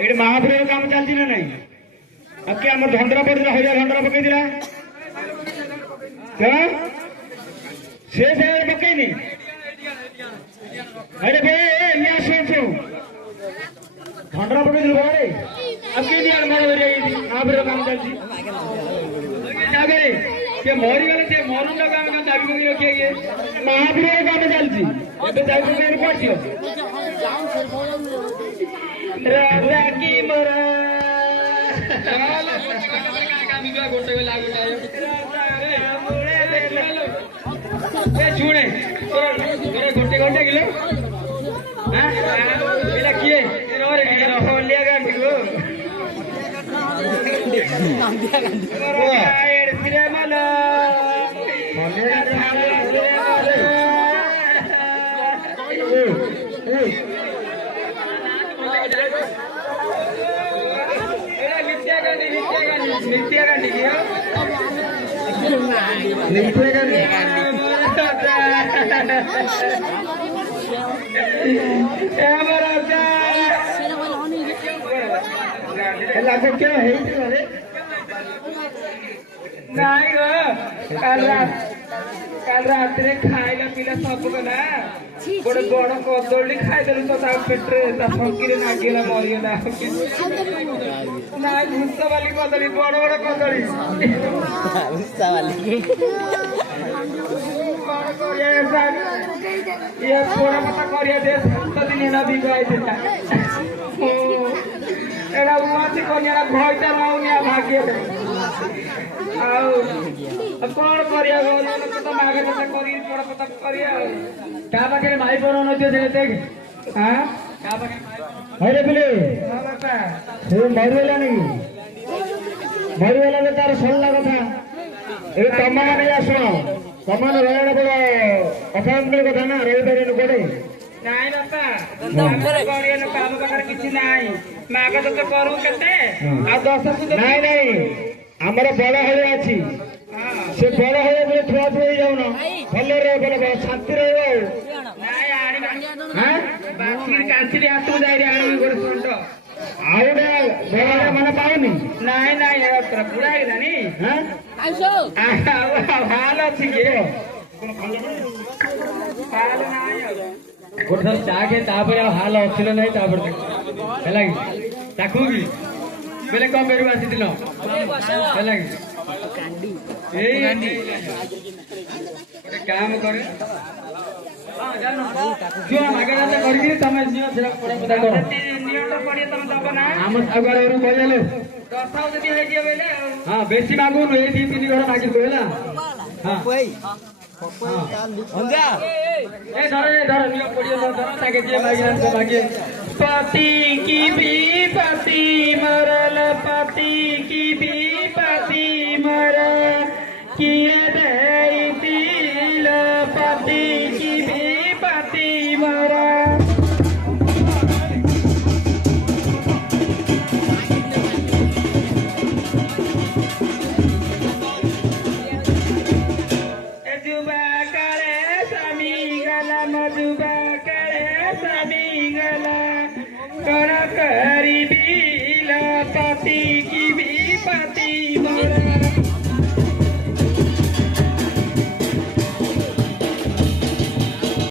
ये महापुर काम चलती ना नहीं अके आम धंडरा पड़ हजार धंडरा पकई दिला क्या से पकईनी अरे बे या सुन धंडरा पकई दिल बारे अके दिया महापुर काम चलती के मोरी वाले से मोरू का काम का दाबी पकई रखिए ये महापुर काम चलती एबे दाबी पकई पड़छियो राजा की मरा गोटे घंटे किलो किए कल रात खाइला पीला सब गला गोटे बड़ कदली खाईदेलु तो पेटे फंकी नागिला मरीगला ना भूसा वाली कदली बड़ बड़ कदली ये पोड़ा पता करिया दे 7 दिन ना बिगाई देता एड़ा उमाती कन्या भयटा लाउनिया भाग्य दे आउ कौन करिया गोना तो मागे तो करी पोड़ा पता करिया का पाखे माई बनो न जे देख हां का पाखे अरे बिले हां बाबा से मरवेला नहीं मरवेला ने तार सुनला कथा ए तम्मा ने आसो तम्मा ने रहना बड़ा अफांत कथा ना रही बेरे कोडे नाई बापा करिया न काम पाखर किछि नाई मागे तो करू केते आ 10 सुद नाई नाई हमरा बड़ा होय अछि से बड़ा होय बोले थुआ थुई जाउन भले रे बोले शांति रहबो नाई आनी हां बाकी कांची रे हाथ जाई रे आनी गोर सुंड आउडा बड़ा मन पाउनी नाई नाई यात्रा पूरा गेलानी हां आइसो हाल अछि के हाल नाई गोठर चागे तापर हाल अछि नै तापर हैला ताकू भी बेले कम बेरु आसीथिल हैला कांडी ए कांडी गोटे काम करे हां जानो जो मागे जाते करबी तमे जियो सेरा पड़ा पता करो नियत पड़ी तमे दब ना हम अगर और कहले दसाउ जदी हे जे बेले हां बेसी मागु ए 2-3 घर मागी कहला हां कोई अंजा ए धर नियो पड़ियो धर ताके जे मागिरान को मागे पति की भी पति मरल पति की भी पति मरल किए देई दिल पति की भी पति मरल जुबा करे स्वामी गला मजुबा करे स्वामी गला कर करी बिल पति की भी पति मरा